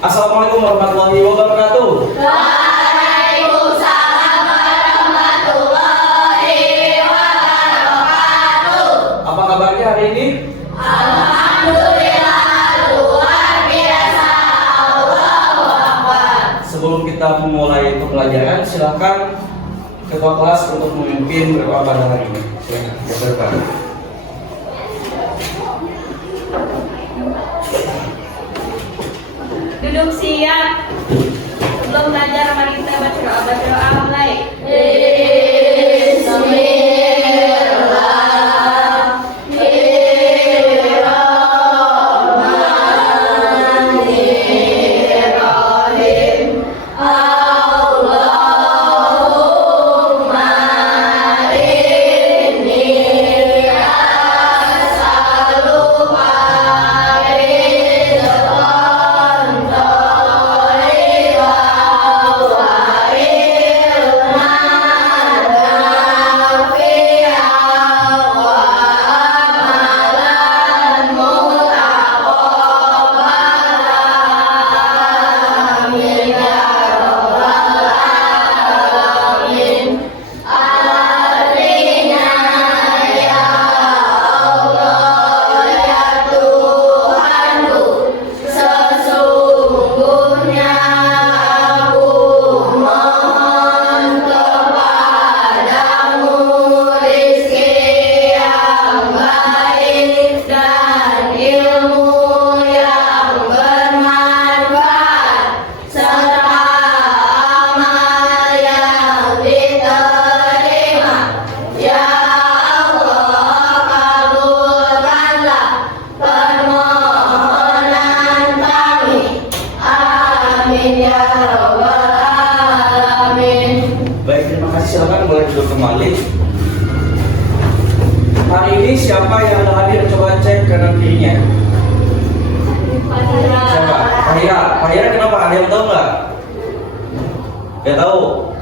Assalamualaikum warahmatullahi wabarakatuh. Waalaikumsalam warahmatullahi wabarakatuh. Apa kabarnya hari ini? Alhamdulillah, luar biasa. Allahu Akbar. Sebelum kita memulai pembelajaran, silakan ketua kelas untuk memimpin berdoa pada hari ini. Silakan. Duduk siap. Sebelum belajar, mari kita baca doa mulai. Baik, terima kasih. Silakan boleh duduk kembali. Hari ini siapa yang hadir? Coba cek kanan kirinya. Siapa? Fahira kenapa? Ada yang tahu nggak? Nggak tahu.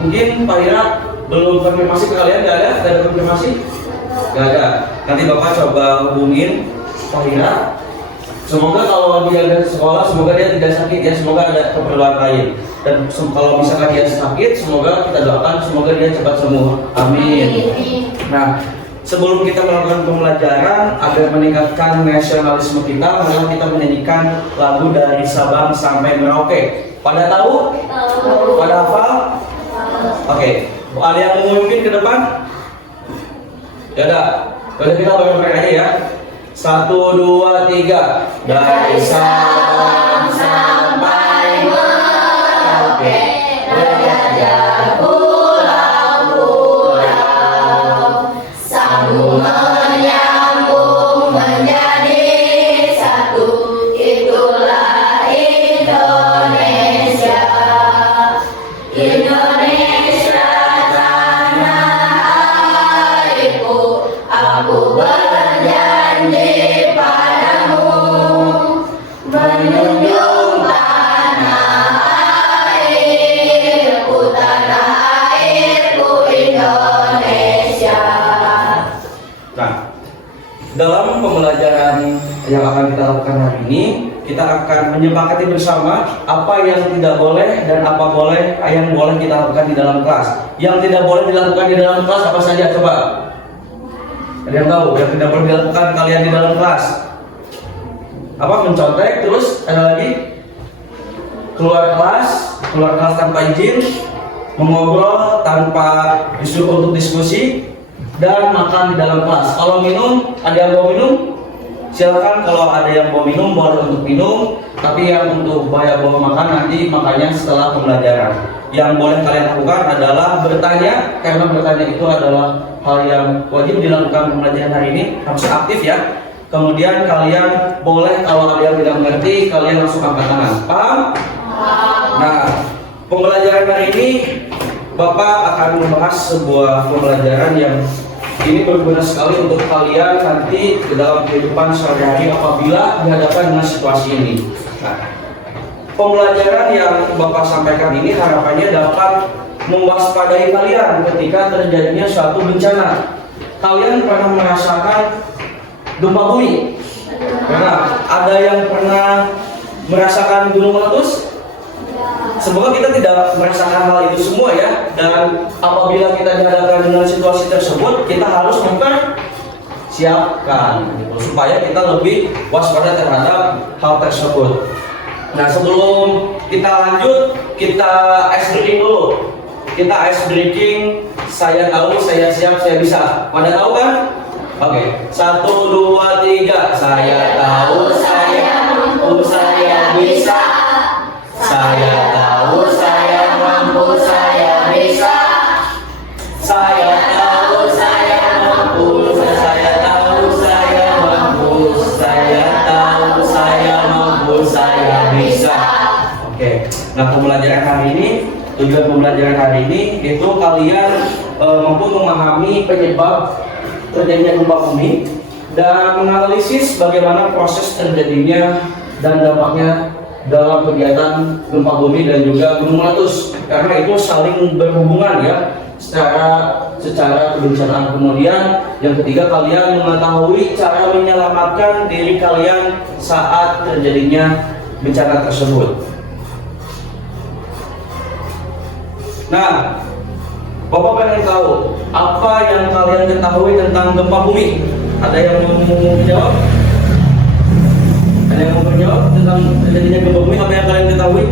Mungkin Fahira belum konfirmasi ke kalian, nggak ada? Nggak ada konfirmasi? Nggak ada. Nanti Bapak coba hubungin Fahira. Semoga kalau dia ada sekolah, semoga dia tidak sakit ya, semoga ada keperluan lain. Dan kalau misalkan dia sakit, semoga kita doakan, semoga dia cepat sembuh. Amin. Nah, sebelum kita melakukan pembelajaran agar meningkatkan nasionalisme kita, maka kita menyanyikan lagu dari Sabang sampai Merauke. Pada tahu? Pada hafal? Oke. Ada yang mau memimpin ke depan? Ya udah. Udah kita bareng-bareng aja ya. 1, 2, 3. Dari Sabang sampai Merauke, belajar pulau-pulau, sambung menyambung menjadi satu. Itulah Indonesia. Indonesia tanah airku, aku berjanji padamu, menunjuk tanah airku Indonesia. Nah, dalam pembelajaran yang akan kita lakukan hari ini, kita akan menyepakati bersama apa yang tidak boleh dan apa yang boleh kita lakukan di dalam kelas. Yang tidak boleh dilakukan di dalam kelas apa saja? Coba. Ada yang tahu? Yang tidak boleh dilakukan kalian di dalam kelas? Apa? Mencontek, terus ada lagi? Keluar kelas tanpa izin, mengobrol tanpa disuruh untuk diskusi, dan makan di dalam kelas. Kalau minum, ada yang mau minum? Silakan, kalau ada yang mau minum boleh untuk minum, tapi yang untuk bawa makan nanti makannya setelah pembelajaran. Yang boleh kalian lakukan adalah bertanya, karena bertanya itu adalah hal yang wajib dilakukan pembelajaran hari ini, harus aktif ya. Kemudian kalian boleh kalau ada yang tidak mengerti, kalian langsung angkat tangan. Paham? Nah, pembelajaran hari ini Bapak akan membahas sebuah pembelajaran yang ini berguna sekali untuk kalian nanti di dalam kehidupan sehari-hari apabila dihadapkan dengan situasi ini. Nah, pembelajaran yang Bapak sampaikan ini harapannya dapat mewaspadai kalian ketika terjadinya suatu bencana. Kalian pernah merasakan gempa bumi? Karena ada yang pernah merasakan gunung meletus? Semoga kita tidak merasakan hal itu semua ya. Dan apabila kita dihadapkan dengan situasi tersebut, kita harus mempersiapkan gitu, supaya kita lebih waspada terhadap hal tersebut. Nah, sebelum kita lanjut, kita ice breaking dulu. Kita ice breaking. Saya tahu, saya siap, saya bisa. Pada tahu kan? Oke, 1, 2, 3. Saya tahu, saya mampu, saya bisa. Saya tahu, saya mampu, saya bisa. Saya tahu, saya mampu, saya tahu, saya mampu, saya tahu, saya mampu, saya bisa. Oke, nah pembelajaran hari ini, tujuan pembelajaran hari ini itu kalian mampu memahami penyebab terjadinya gempa bumi dan menganalisis bagaimana proses terjadinya dan dampaknya dalam kegiatan gempa bumi dan juga gunung meletus, karena itu saling berhubungan ya secara kebencanaan. Kemudian yang ketiga, kalian mengetahui cara menyelamatkan diri kalian saat terjadinya bencana tersebut. Nah, Bapak pengen tahu apa yang kalian ketahui tentang gempa bumi? Ada yang mau menjawab? Ada yang mau menjawab tentang terjadinya gempa bumi? Apa yang kalian ketahui?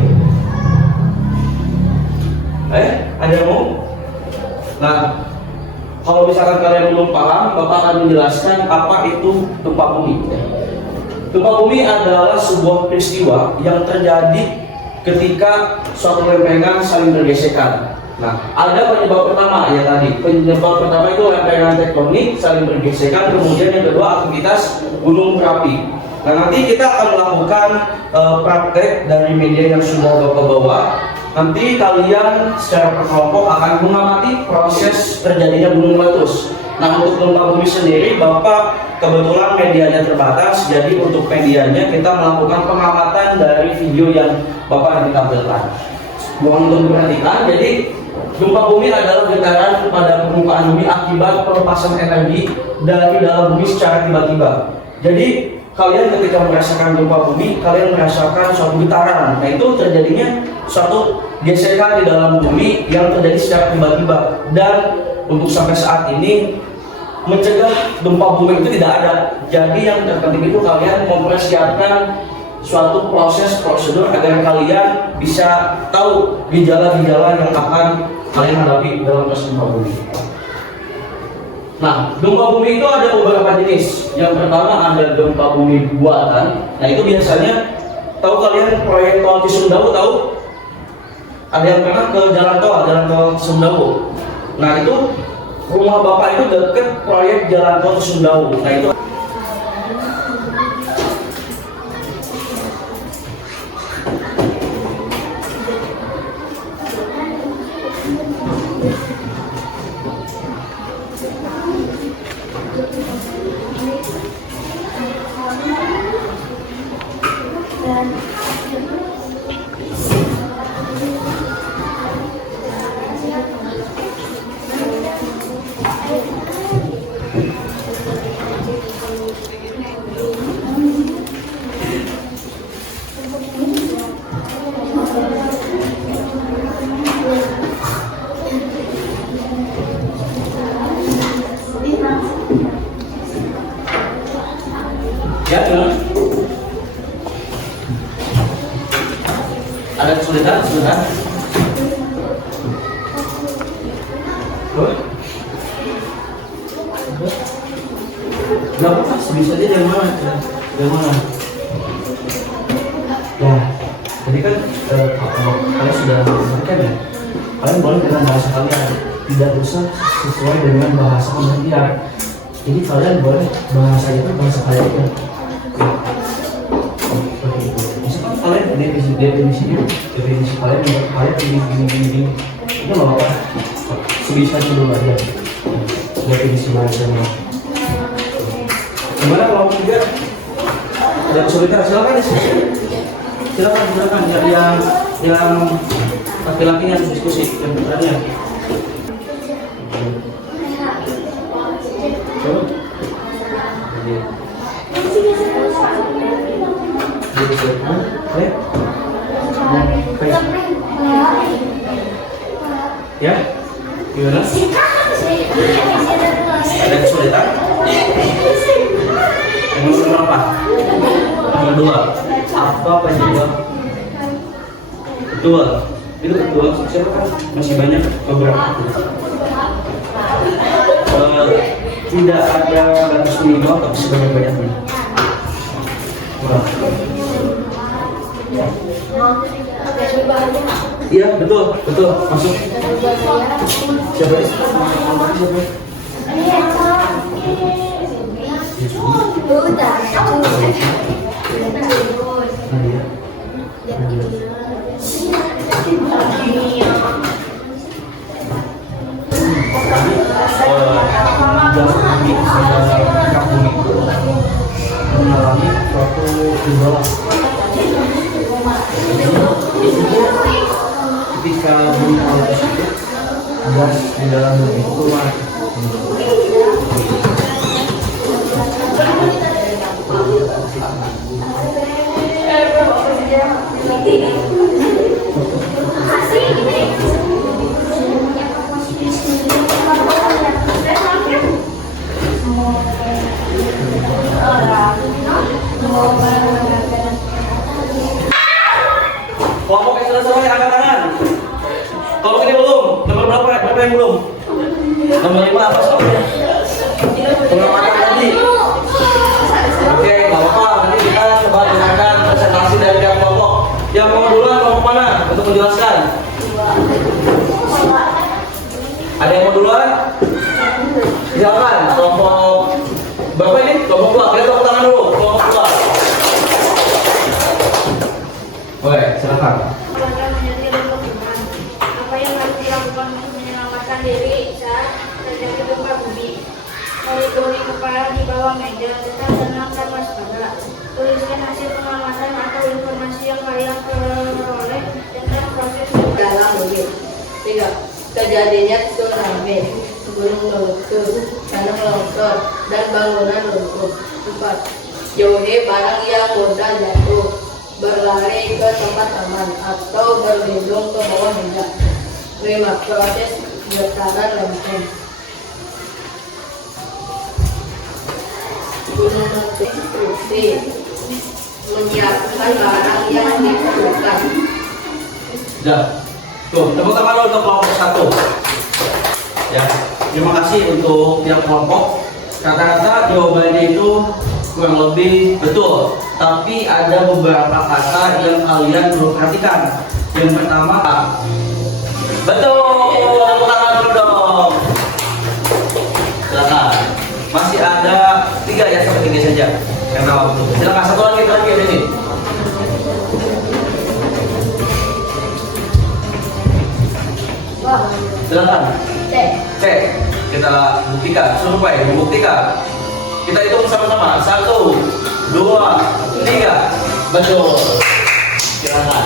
Ada yang mau? Nah, kalau misalkan kalian belum paham, Bapak akan menjelaskan apa itu gempa bumi. Gempa bumi adalah sebuah peristiwa yang terjadi ketika suatu lempengan saling bergesekan. Nah, ada penyebab pertama ya tadi. Penyebab pertama itu lempengan tektonik saling bergesekan. Kemudian yang kedua, aktivitas gunung berapi. Nah, nanti kita akan melakukan praktek dari media yang sudah Bapak bawa. Nanti kalian secara berkelompok akan mengamati proses terjadinya gunung meletus. Nah, untuk gempa bumi sendiri, Bapak kebetulan medianya terbatas. Jadi untuk medianya kita melakukan pengamatan dari video yang Bapak nanti tampilkan. Mohon untuk diperhatikan. Jadi gempa bumi adalah getaran pada permukaan bumi akibat pelepasan energi dari dalam bumi secara tiba-tiba. Jadi kalian ketika merasakan gempa bumi, kalian merasakan suatu getaran. Nah, itu terjadinya suatu gesekan di dalam bumi yang terjadi secara tiba-tiba. Dan untuk sampai saat ini mencegah gempa bumi itu tidak ada. Jadi yang terpenting itu kalian mempersiapkan suatu proses prosedur agar kalian bisa tahu gejala-gejala yang akan kalian hadapi dalam proses gempa bumi. Nah, gempa bumi itu ada beberapa jenis. Yang pertama ada gempa bumi buatan. Nah, itu biasanya tahu kalian proyek tol Cisumdawu tahu? Ada yang pernah ke jalan tol Cisumdawu. Nah, itu rumah Bapak itu dekat proyek jalan tol Cisumdawu. Nah, itu ya, ada kesulitan? Gak apa-apa, bisa aja dari mana? Ya, jadi kan kalau kalian sudah mengerti ya, kalian boleh dengan bahasa kalian, tidak usah sesuai dengan bahasa pengertian. Jadi kalian boleh bahasa itu bahasa kalian ya. Seperti itu. Misalkan kalian definisi kalian menurut kalian gini. Itu nggak apa-apa. Sebisanya dulu aja. Definisi bahasanya. Gimana kalau tidak ada kesulitan? Silakan diskusi. Silakan yang laki-lakinya diskusi yang putranya. Baik. Baik. Ya? Gimana? Ada kesulitan? Yang nomor apa? Nomor 2. Apa yang kedua? Betul. Itu betul. Siapa kan? Masih banyak beberapa. Tidak ada batas minimal tapi sebanyak-banyaknya. Iya betul betul masuk. Siapa? Kampung itu mengalami suatu gejala ketika bunyi alat tersebut gas di dalam tubuh itu keluar. Kelompok yang sudah selesai angkat tangan. Kalau ini belum, nomor berapa? Berapa yang belum? Nomor 5 apa soalnya? Pengamatan tadi. Oke, nggak apa-apa. Nanti kita coba dengarkan presentasi dari pihak kelompok. Yang mau duluan kelompok mana untuk menjelaskan? Ada yang mau duluan? Silakan kelompok. Bapak ini kelompok 2. Kita tepuk tangan dulu. Kelompok 2. Oke, silakan. Apa yang harus dilakukan untuk menyelamatkan diri saat terjadi gempa bumi? Melindungi kepala di bawah meja, tetap tenang dan waspada. Tuliskan hasil pengamatan atau informasi yang kalian peroleh tentang proses dalam bumi. 3. Terjadinya tsunami, gunung meletus, tanah longsor, dan bangunan runtuh. 4. Jauhi barang yang mudah jatuh, berlari ke tempat aman, atau berlindung ke bawah meja. 5. Proses getaran lempeng. Instruksi menyiapkan barang yang diperlukan. Sudah. Tuh, tepuk tangan dulu untuk kelompok 1. Ya, terima kasih untuk tiap kelompok. Kata-kata jawabannya itu kurang lebih betul, tapi ada beberapa kata yang kalian perlu perhatikan. Yang pertama, betul. Tepuk tangan dulu dong. Silakan. Masih ada 3 ya, sampai 3 saja. Yang tahu betul. Silakan satu lagi terakhir ini. Silakan. C. Kita buktikan. Survei membuktikan. Kita hitung sama-sama. 1, 2, 3. Betul. Silakan.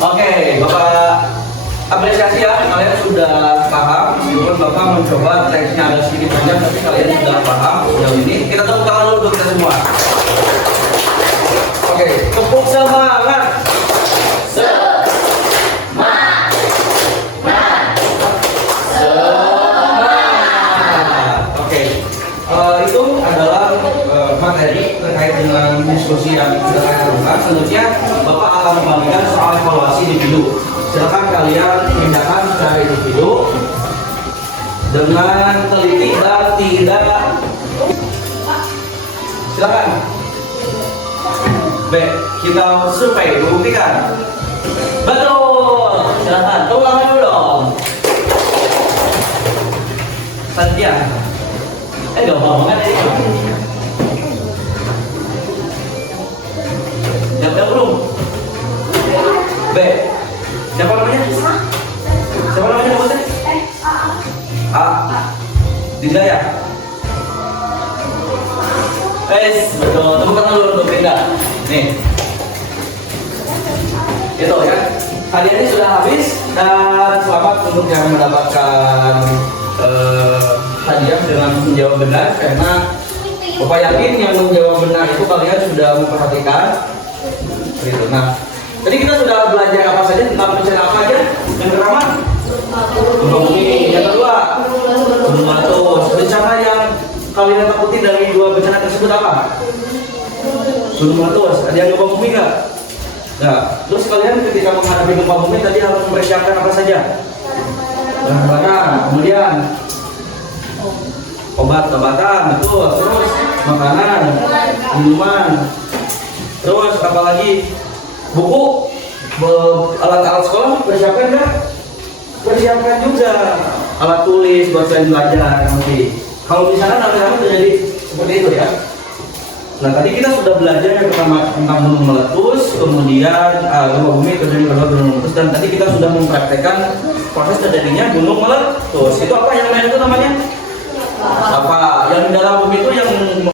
Oke, Bapak apresiasi ya. Kalian sudah paham. Meskipun Bapak mencoba teksnya ada sedikit panjang, tapi kalian sudah paham sejauh ini. Kita tepuk tangan dulu untuk kita semua. Oke, tepuk semangat. Itu adalah materi terkait dengan diskusi yang sudah saya lakukan. Selanjutnya Bapak akan membagikan soal evaluasi individu. Silakan kalian pindahkan secara individu dengan teliti dan tidak. Silakan. B. Kita survei membuktikan. Betul. Silakan. Tepuk tangan dulu dong. Selanjutnya. Gampang banget ini. Siapa belum? B. Siapa namanya? Siapa namanya namanya? A. Dinda ya? Betul. Tepuk tangan dulu untuk Dinda. Nih. Itu ya. Hari ini sudah habis dan selamat untuk yang mendapatkan hadiah dengan menjawab benar, karena Bapak yakin yang menjawab benar itu kalian sudah memperhatikan gitu. Nah, tadi kita sudah belajar apa saja tentang bencana apa aja? Yang pertama, gempa bumi. Yang kedua, gunung meletus. Bencana yang kalian takuti dari dua bencana tersebut apa? Gunung meletus. Ada yang gempa bumi nggak? Nah, terus kalian ketika menghadapi gempa bumi tadi harus mempersiapkan apa saja? Bahan-bahan, kemudian obat-obatan, betul. Terus makanan, minuman. Terus apa lagi? Buku, alat-alat sekolah persiapkan nggak? Persiapkan juga alat tulis buat kalian belajar nanti. Kalau misalkan nanti terjadi seperti itu ya. Nah tadi kita sudah belajar yang pertama tentang gunung meletus, kemudian gempa bumi terjadi pada gunung meletus, dan tadi kita sudah mempraktekkan proses terjadinya gunung meletus. Itu apa yang lain itu namanya? Apa yang di dalam bumi itu yang